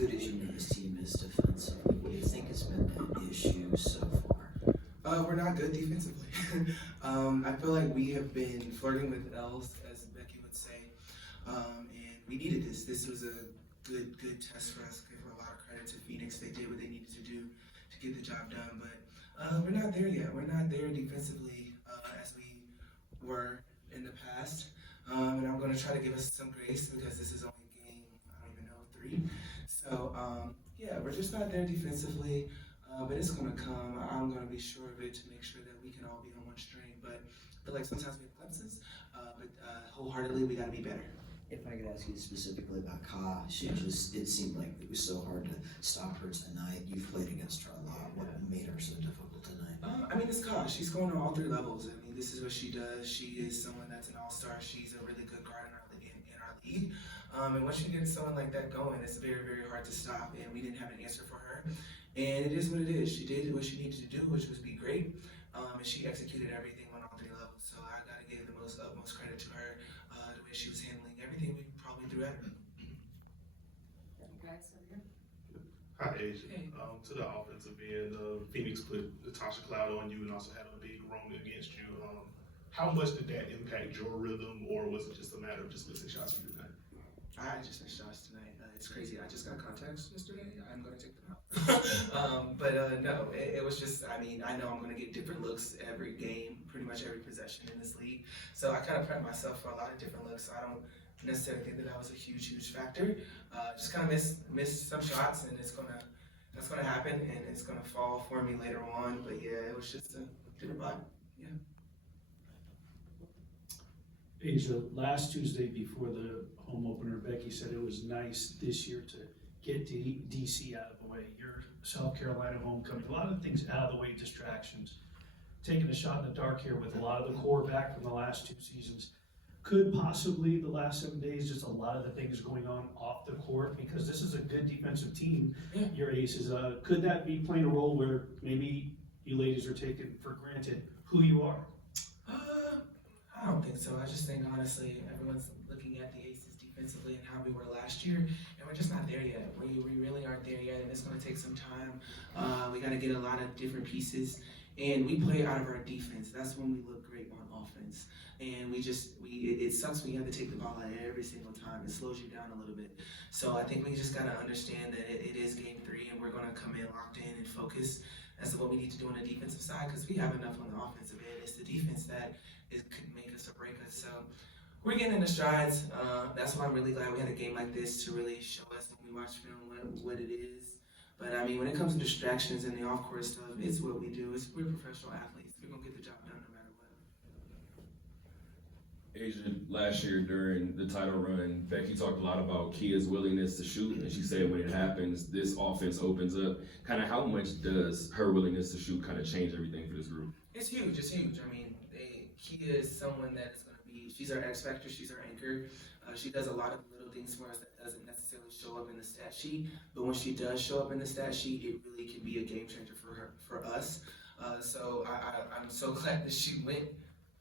good as you know this team is defensively? What do you think has been the issue so far? We're not good defensively. I feel like we have been flirting with L's, as Becky would say, and we needed this. This was a good test for us. Give a lot of credit to Phoenix. They did what they needed to do to get the job done, but we're not there yet. We're not there defensively as we were in the past. And I'm going to try to give us some grace because this is only game, I don't even know, 3. So, yeah, we're just not there defensively. But it's gonna come. I'm gonna be sure of it to make sure that we can all be on one string. But I feel like sometimes we have glimpses. But wholeheartedly, we gotta be better. If I could ask you specifically about Ka, it seemed like it was so hard to stop her tonight. You've played against her a lot. What made her so difficult tonight? I mean, it's Ka. She's going on all 3 levels. I mean, this is what she does. She is someone that's an all-star. She's a really good guard in our league. And once you get someone like that going, it's very, very hard to stop. And we didn't have an answer for her. And it is what it is. She did what she needed to do, which was be great. And she executed everything on all 3 levels. So I gotta give the utmost credit to her, the way she was handling everything we probably threw at her. Hi, Asian. To the offensive end, Phoenix put Natasha Cloud on you and also had a big run against you. How much did that impact your rhythm, or was it just a matter of just missing shots for you tonight? I just missed shots tonight. It's crazy. I just got contacts yesterday. I'm going to take them out. No, it was just, I mean, I know I'm going to get different looks every game, pretty much every possession in this league. So I kind of prepped myself for a lot of different looks. So I don't necessarily think that was a huge factor. Just kind of missed some shots, and that's gonna happen, and it's gonna fall for me later on. But yeah, it was just a different vibe. Yeah. Asia, last Tuesday before the home opener, Becky said it was nice this year to get DC out of the way. Your South Carolina homecoming, a lot of things out of the way, distractions. Taking a shot in the dark here with a lot of the core back from the last 2 seasons. Could possibly the last 7 days, just a lot of the things going on off the court, because this is a good defensive team, Yeah. your aces. Could that be playing a role where maybe you ladies are taking for granted who you are? I don't think so. I just think honestly, everyone's looking at the Aces defensively and how we were last year, and we're just not there yet. We really aren't there yet, and it's going to take some time. We got to get a lot of different pieces, and we play out of our defense. That's when we look great on offense. And it sucks when you have to take the ball out every single time. It slows you down a little bit. So I think we just got to understand that it is game 3, and we're going to come in locked in and focus as to what we need to do on the defensive side, because we have enough on the offensive end. It's the defense that could make us or break us. So we're getting into strides. That's why I'm really glad we had a game like this to really show us when we watch film what it is. But I mean, when it comes to distractions and the off-court stuff, it's what we do. We're professional athletes. We're going to get the job done no matter what. Asian, last year during the title run, Becky talked a lot about Kia's willingness to shoot, and she said when it happens, this offense opens up. Kind of how much does her willingness to shoot kind of change everything for this group? It's huge. It's huge. I mean, Kia is someone that's going to be, she's our X factor, she's our anchor. She does a lot of little things for us that doesn't necessarily show up in the stat sheet, but when she does show up in the stat sheet, it really can be a game changer for us. So I'm so glad that she went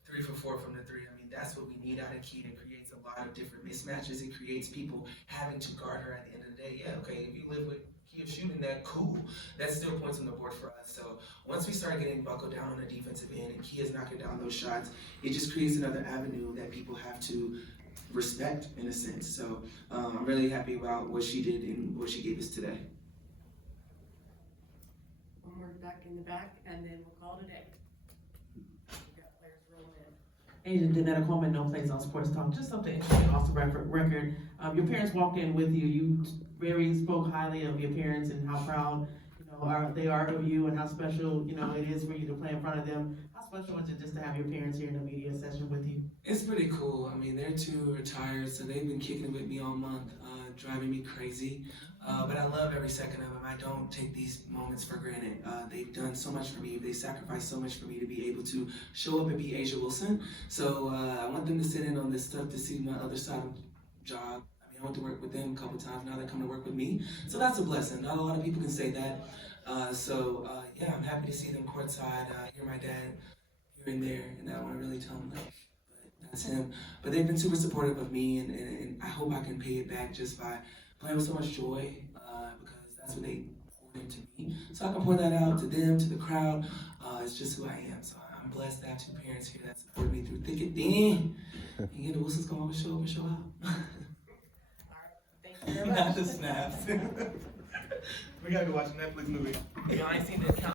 3 for 4 from the 3. I mean, that's what we need out of Kia. It creates a lot of different mismatches. It creates people having to guard her at the end of the day. Yeah, okay, if you live with Kia shooting that, cool. That still points on the board for us. So once we start getting buckled down on the defensive end and Kia's knocking down those shots, it just creates another avenue that people have to respect in a sense. So I'm really happy about what she did and what she gave us today. One more back in the back, and then we'll call it a day. We got players rolling in. Agent Danetta Coleman, No Place on Sports Talk. Just something interesting off the record. Your parents walked in with you. You spoke highly of your parents and how proud they are of you and how special it is for you to play in front of them. How special was it just to have your parents here in the media session with you? It's pretty cool. I mean, they're 2 retired, so they've been kicking it with me all month, driving me crazy. But I love every second of them. I don't take these moments for granted. They've done so much for me. They sacrificed so much for me to be able to show up and be A'ja Wilson. So I want them to sit in on this stuff to see my other side of the job. I mean, I went to work with them a couple times. Now they come to work with me. So that's a blessing. Not a lot of people can say that. Yeah, I'm happy to see them courtside, hear my dad here and there, and I want to really tell them that. But that's him. But they've been super supportive of me, and I hope I can pay it back just by playing with so much joy, because that's what they poured into me. So I can pour that out to them, to the crowd. It's just who I am. So I'm blessed to have two parents here that support me through thick and thin. And yeah, the whistles gonna always show up and show out. Thank you very much. Not the snaps. We gotta go watch a Netflix movie. Y'all ain't seen the account.